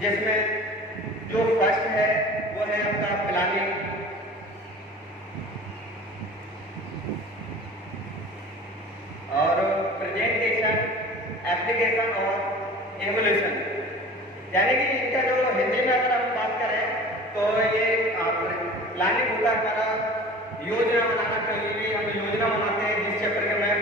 जिसमें जो फर्स्ट है वो है आपका प्लानिंग, और प्रेजेंटेशन, एप्लीकेशन और एवोल्यूशन। यानी कि इनका जो हिंदी में अगर हम बात करें तो ये प्लानिंग होता है हमारा योजना बनाना। कहीं भी हम योजना बनाते हैं जिस चैप्टर के मैं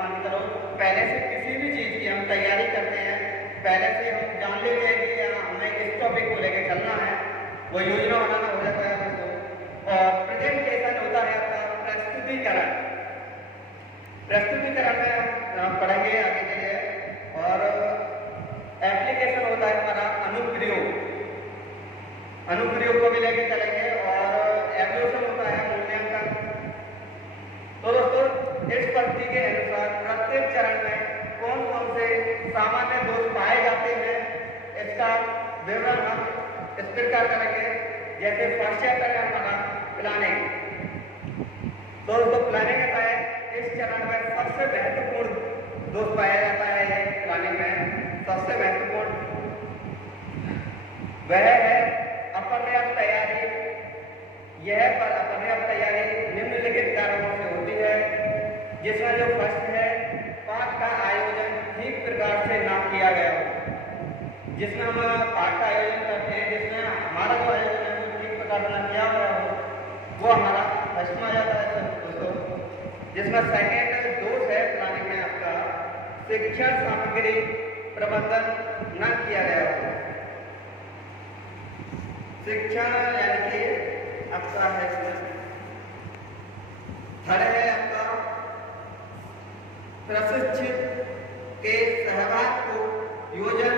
मान करो पहले से किसी भी चीज़ की हम तैयारी करते हैं, पहले से हम जान लेते हैं कि हमें इस टॉपिक को लेकर चलना है, वो योजना बनाना हो जाता है दोस्तों। और प्रेजेंटेशन होता है आपका प्रस्तुतिकरण। प्रस्तुतिकरण में हम पढ़ेंगे आगे के लिए। और एप्लीकेशन होता है हमारा अनुप्रयोग, अनुप्रयोग को भी लेकर चलेंगे। और एवोल्यूशन होता है मूल्यांकन। तो दोस्तों इस पद्धति के अनुसार प्रत्येक चरण में कौन कौन से सामान्य दोष पाए जाते हैं इसका विवरण हम इस प्रकार करेंगे। जैसे फर्स्ट चैप्टर है हमारा प्लानिंग। तो दोस्तों प्लानिंग का है इस चरण में सबसे महत्वपूर्ण दोष पाया जाता है। ये प्लानिंग में सबसे महत्वपूर्ण वह है अपर्याप्त तैयारी। यह पर अपर्याप्त तैयारी निम्नलिखित कारणों से होती है, जिसमें जो फर्स्ट है पाठ का आयोजन ठीक प्रकार से ना किया गया हो। जिसमें हम पाठ का आयोजन करते हैं, जिसमें हमारा जो आयोजन है वो ठीक प्रकार से ना किया गया हो, वो हमारा फर्स्ट में आ जाता है दोस्तों। जिसमें सेकेंड दोष है प्लानिंग में आपका शिक्षण सामग्री प्रबंधन न किया गया हो। शिक्षण यानी कि आपका है थर्ड है आपका प्रशिक्षित के सहभाग को योजन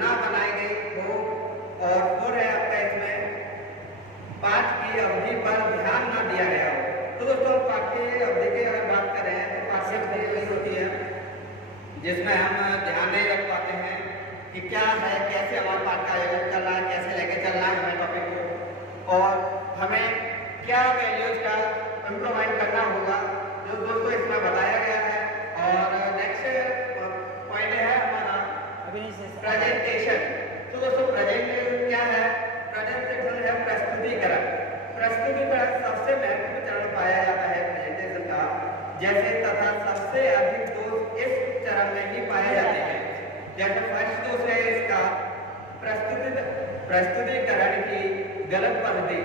ना बनाई गई हो। और फोर है आपका इसमें पाठ की अवधि पर ध्यान ना दिया गया हो। तो दोस्तों पाठ की अवधि की अगर बात करें तो पाठ की अवधि होती है जिसमें हम ध्यान नहीं रख पाते हैं कि क्या है, कैसे हमारा पाठ का आयोजन करना है, कैसे लेके चलना है हमें टॉपिक को, और हमें क्या वैल्यूज का इम्प्लीमेंट करना होगा, जो दोस्तों इसमें बताया गया है। और नेक्स्ट पॉइंट है हमारा प्रेजेंटेशन। तो दोस्तों प्रेजेंटेशन क्या है? प्रेजेंटेशन है प्रस्तुतिकरण। प्रस्तुतिकरण सबसे महत्वपूर्ण चरण पाया जाता है प्रेजेंटेशन का, जैसे तथा सबसे अधिक दोष इस चरण में ही पाए जाते हैं। जैसे फर्स्ट दोष है इसका प्रस्तुतिकरण की गलत पद्धति,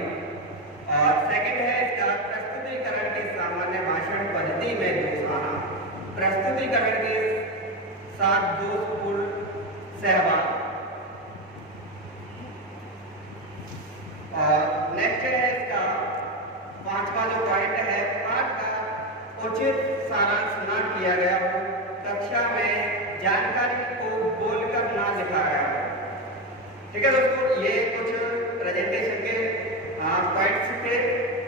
और सेकंड है इसका प्रस्तुतिकरण के सामान्य भाषण पद्धति में दोष आना, प्रस्तुतिकरण के साथ दोषपूर्ण सहभाग। और नेक्स्ट है इसका पांचवा जो पॉइंट है पाठ का उचित सारांश ना किया गया हो, कक्षा में जानकारी को बोलकर ना दिखाया गया। ठीक है दोस्तों, ये कुछ प्रेजेंटेशन के पॉइंट्स थे,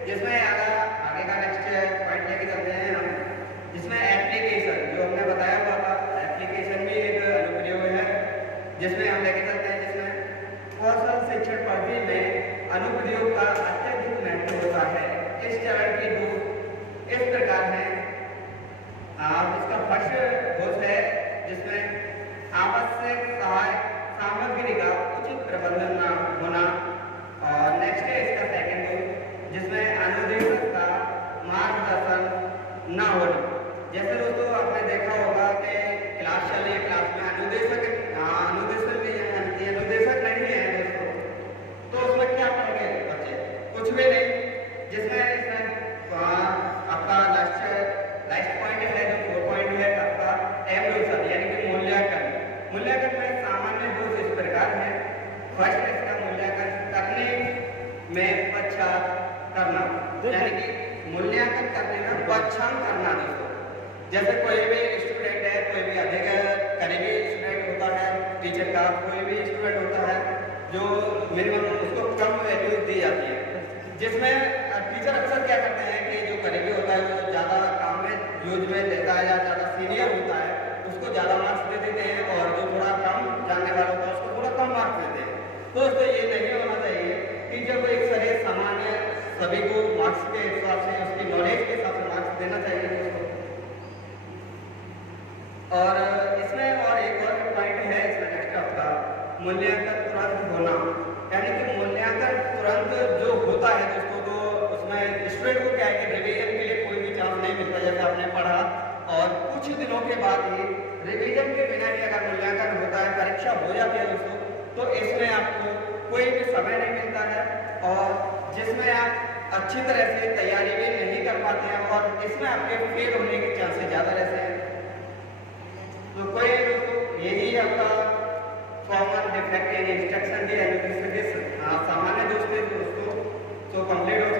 जिसमें आगे का नेक्स्ट पॉइंट लेके चलते हैं हम, जिसमें एप्लीकेशन जो हमने बताया हुआ था। एप्लीकेशन भी एक अनुप्रयोग है जिसमें हम लेके चलते हैं, जिसमें कौशल शिक्षण पद्धति में अनुप्रयोग का अत्यधिक महत्व होता है। इस चरण की दोष इस प्रकार है। इसका फर्स्ट दोष है जिसमें आवश्यक सहायक सामग्री का उचित प्रबंधन न होना। और नेक्स्ट है इसका सेकंड दोष जिसमें अनुदेशक का मार्गदर्शन न होना। जैसे दोस्तों आपने देखा होगा कि क्लास चल रही है, क्लास में अनुदेशक नहीं है दोस्तों, तो उसमें क्या पढ़ेंगे बच्चे? कुछ भी नहीं। जिसमें इसमें आपका लास्ट पॉइंट है जो 4 पॉइंट है आपका एवोल्यूशन यानी कि मूल्यांकन। मूल्यांकन में सामान्य दोष इस प्रकार है। फर्स्ट इसका मूल्यांकन करने में पक्षपात करना, यानी कि मूल्यांकन करने में पक्षपात करना दोस्तों। जैसे कोई भी स्टूडेंट है, कोई भी अधिक करीबी स्टूडेंट होता है टीचर का, कोई भी स्टूडेंट होता है जो मिनिमम उसको कम वैल्यू दी जाती है, जिसमें टीचर अक्सर क्या करते हैं कि जो करीबी होता है वो ज़्यादा काम में यूज में लेता है या ज़्यादा सीनियर होता है उसको ज़्यादा मार्क्स दे देते हैं, और जो थोड़ा कम जानने वाला होता है उसको थोड़ा कम मार्क्स देते हैं। तो दोस्तों ये नहीं होना चाहिए। टीचर को एक सारे सामान्य सभी को मार्क्स के हिसाब से, उसकी नॉलेज के हिसाब से मार्क्स देना चाहिए दोस्तों। और इसमें और एक और पॉइंट है इसमें नेक्स्ट आपका मूल्यांकन तुरंत होना, यानी कि मूल्यांकन तुरंत जो होता है दोस्तों, तो उसमें स्टूडेंट को क्या है कि रिवीजन के लिए कोई भी चांस नहीं मिलता। जैसे आपने पढ़ा और कुछ दिनों के बाद ही रिवीजन के बिना ही अगर मूल्यांकन होता है, परीक्षा हो जाती है दोस्तों, तो इसमें आपको कोई भी समय नहीं मिलता है और जिसमें आप अच्छी तरह से तैयारी भी नहीं कर पाते हैं और इसमें आपके फेल होने के चांसेस ज़्यादा रहते हैं। तो कोई दोस्तों यही आपका फॉर्मल डिफेक्ट यानी इंस्ट्रक्शन के सामान्य दोस्तों तो कंप्लीट हो